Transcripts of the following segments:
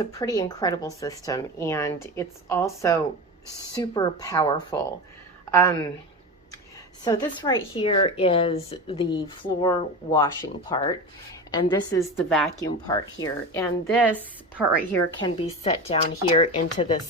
a pretty incredible system, and it's also super powerful. So this right here is the floor washing part, and this is the vacuum part here. And this part right here can be set down here into this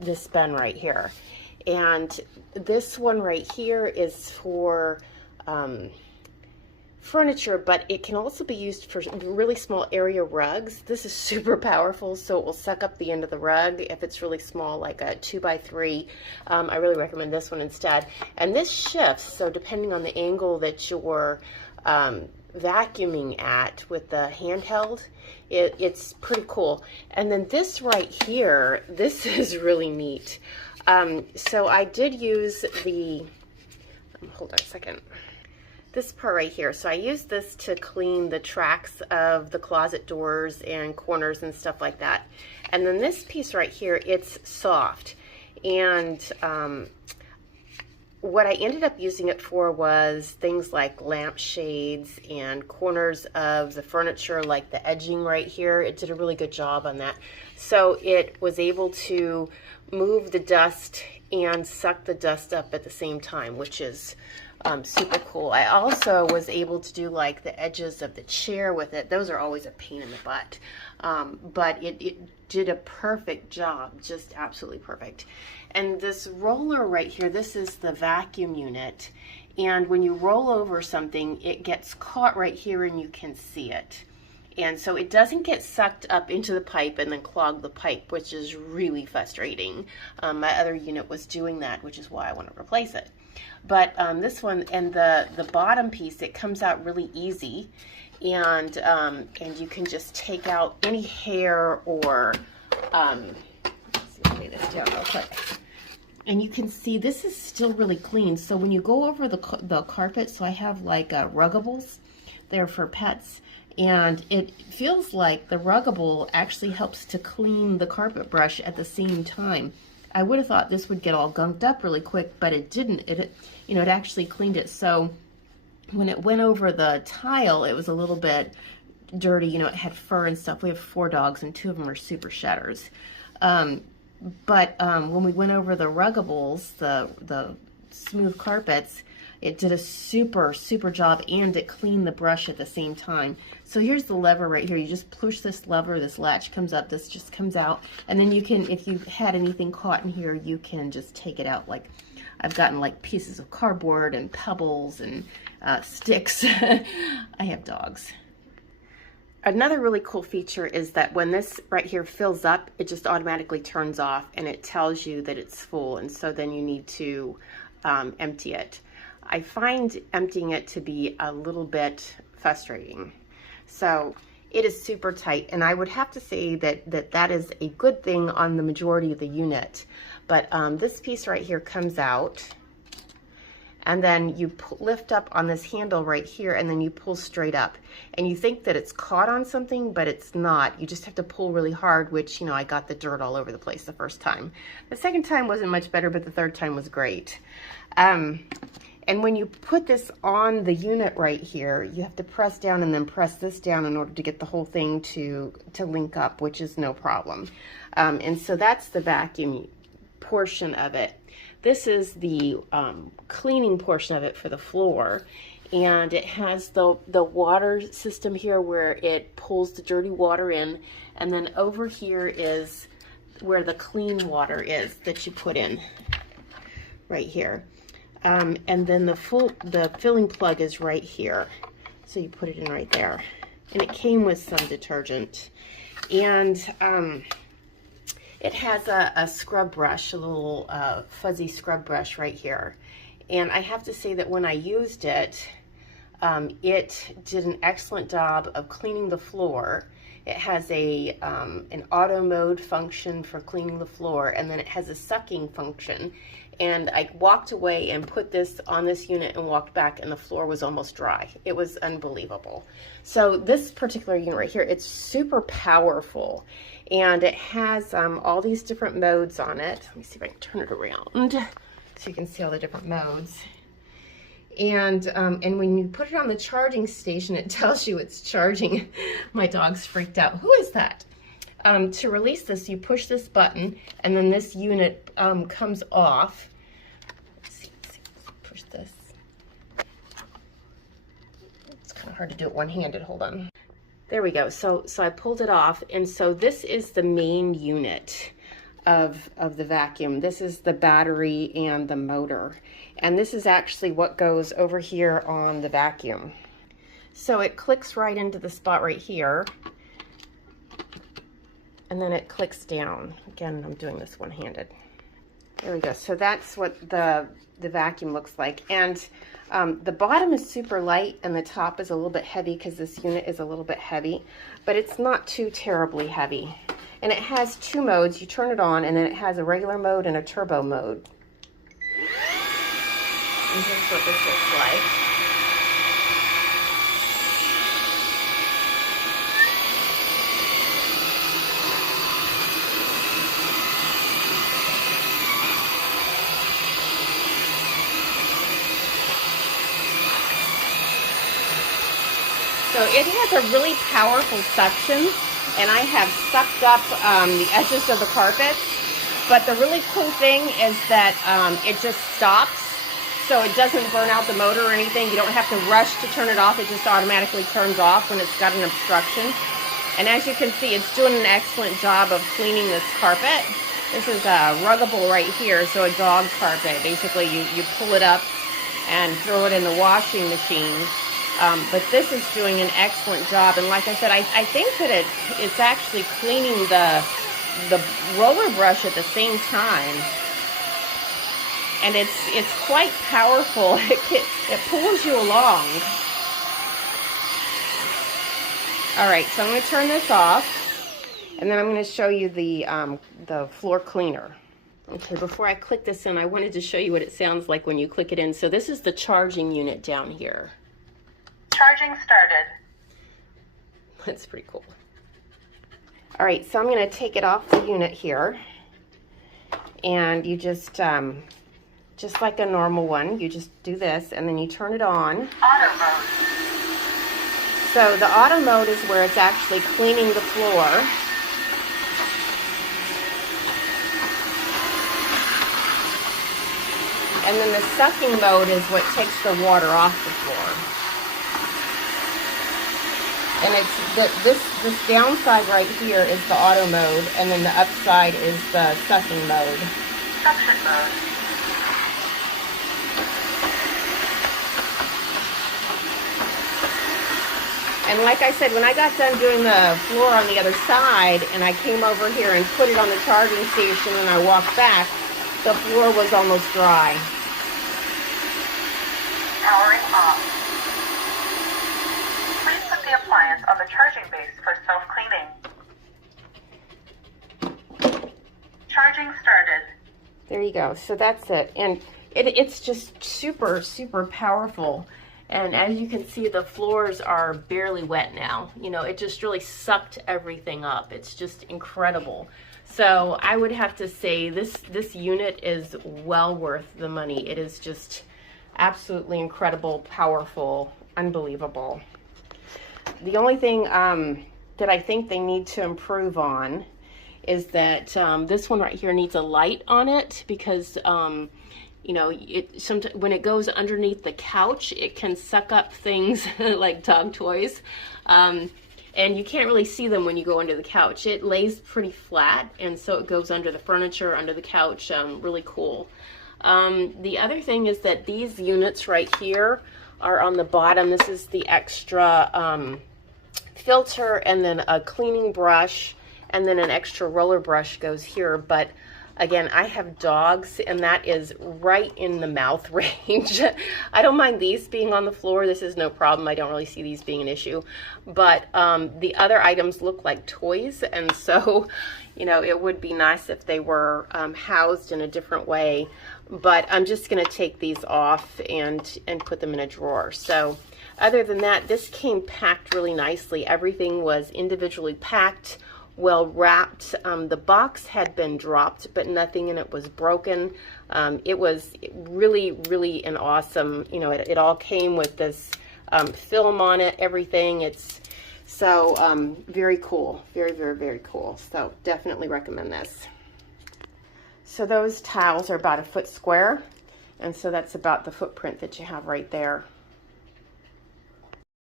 this bin right here. And this one right here is for furniture, but it can also be used for really small area rugs. This is super powerful, so it will suck up the end of the rug if it's really small, like a 2x3. I really recommend this one instead. And this shifts, so depending on the angle that you're vacuuming at with the handheld, it's pretty cool. And then this right here, this is really neat. So I did use the, hold on a second. This part right here. So I used this to clean the tracks of the closet doors and corners and stuff like that. And then this piece right here, it's soft. And what I ended up using it for was things like lampshades and corners of the furniture, like the edging right here. It did a really good job on that. So it was able to move the dust and suck the dust up at the same time, which is super cool. I also was able to do like the edges of the chair with it. Those are always a pain in the butt. But it did a perfect job, just absolutely perfect. And this roller right here, this is the vacuum unit. And when you roll over something, it gets caught right here and you can see it. And so it doesn't get sucked up into the pipe and then clog the pipe, which is really frustrating. My other unit was doing that, which is why I want to replace it. But this one and the bottom piece, it comes out really easy, and you can just take out any hair or let's see, let me lay this down real quick. And you can see this is still really clean. So when you go over the carpet, so I have like ruggables there for pets, and it feels like the ruggable actually helps to clean the carpet brush at the same time. I would have thought this would get all gunked up really quick, but it didn't. It actually cleaned it. So when it went over the tile, it was a little bit dirty. It had fur and stuff. We have 4 dogs, and 2 of them are super shedders. But when we went over the ruggables, the smooth carpets, it did a super job, and it cleaned the brush at the same time. So here's the lever right here. You just push this lever, this latch comes up, this just comes out, and then you can, if you had anything caught in here, you can just take it out. Like I've gotten like pieces of cardboard and pebbles and sticks. I have dogs. Another really cool feature is that when this right here fills up, it just automatically turns off and it tells you that it's full, and so then you need to empty it. I find emptying it to be a little bit frustrating. So it is super tight, and I would have to say that is a good thing on the majority of the unit. But this piece right here comes out, and then you lift up on this handle right here, and then you pull straight up. And you think that it's caught on something, but it's not. You just have to pull really hard, which, I got the dirt all over the place the first time. The second time wasn't much better, but the third time was great. And when you put this on the unit right here, you have to press down and then press this down in order to get the whole thing to link up, which is no problem. And so that's the vacuum portion of it. This is the cleaning portion of it for the floor. And it has the water system here where it pulls the dirty water in. And then over here is where the clean water is that you put in right here. And then the filling plug is right here. So you put it in right there. And it came with some detergent. And it has a scrub brush, a little fuzzy scrub brush right here. And I have to say that when I used it, it did an excellent job of cleaning the floor. It has an auto mode function for cleaning the floor, and then it has a sucking function. And I walked away and put this on this unit and walked back, and the floor was almost dry. It was unbelievable. So this particular unit right here, it's super powerful, and it has all these different modes on it. Let me see if I can turn it around so you can see all the different modes. And when you put it on the charging station, it tells you it's charging. My dog's freaked out. Who is that? To release this, you push this button, and then this unit comes off. Let's see, push this. It's kind of hard to do it one-handed, hold on. There we go, so I pulled it off, and so this is the main unit of the vacuum. This is the battery and the motor, and this is actually what goes over here on the vacuum. So it clicks right into the spot right here, and then it clicks down. Again, I'm doing this one-handed. There we go. So that's what the vacuum looks like. And the bottom is super light and the top is a little bit heavy because this unit is a little bit heavy, but it's not too terribly heavy. And it has two modes. You turn it on, and then it has a regular mode and a turbo mode. And here's what this looks like. So it has a really powerful suction, and I have sucked up the edges of the carpets. But the really cool thing is that it just stops, so it doesn't burn out the motor or anything. You don't have to rush to turn it off. It just automatically turns off when it's got an obstruction. And as you can see, it's doing an excellent job of cleaning this carpet. This is ruggable right here, so a dog carpet. Basically, you pull it up and throw it in the washing machine. But this is doing an excellent job, and like I said, I think that it's actually cleaning the roller brush at the same time, and it's quite powerful. It pulls you along. All right, so I'm going to turn this off, and then I'm going to show you the floor cleaner. Okay, before I click this in, I wanted to show you what it sounds like when you click it in. So this is the charging unit down here. Charging started. That's pretty cool. All right, so I'm going to take it off the unit here, and you just like a normal one, you just do this, and then you turn it on. Auto mode. So the auto mode is where it's actually cleaning the floor. And then the sucking mode is what takes the water off the floor. And it's this downside right here is the auto mode, and then the upside is the sucking mode. Suction mode. And like I said, when I got done doing the floor on the other side, and I came over here and put it on the charging station and I walked back, the floor was almost dry. Powering off. Please put the appliance on the charging base for self-cleaning. Charging started. There you go. So that's it. And it's just super, super powerful. And as you can see, the floors are barely wet now. You know, it just really sucked everything up. It's just incredible. So I would have to say this unit is well worth the money. It is just absolutely incredible, powerful, unbelievable. The only thing that I think they need to improve on is that this one right here needs a light on it, because you know, when it goes underneath the couch, it can suck up things like dog toys, and you can't really see them when you go under the couch. It lays pretty flat, and so it goes under the furniture, under the couch. Really cool. The other thing is that these units right here are on the bottom. This is the extra filter, and then a cleaning brush, and then an extra roller brush goes here. But again, I have dogs, and that is right in the mouth range. I don't mind these being on the floor. This is no problem. I don't really see these being an issue. But the other items look like toys, and so, you know, it would be nice if they were housed in a different way. But I'm just going to take these off and put them in a drawer. So other than that, this came packed really nicely. Everything was individually packed, well wrapped. The box had been dropped, but nothing in it was broken. It was really, really an awesome, you know, it all came with this film on it, everything. It's So very cool, very, very, very cool. So definitely recommend this. So those tiles are about 1 foot square, and so that's about the footprint that you have right there.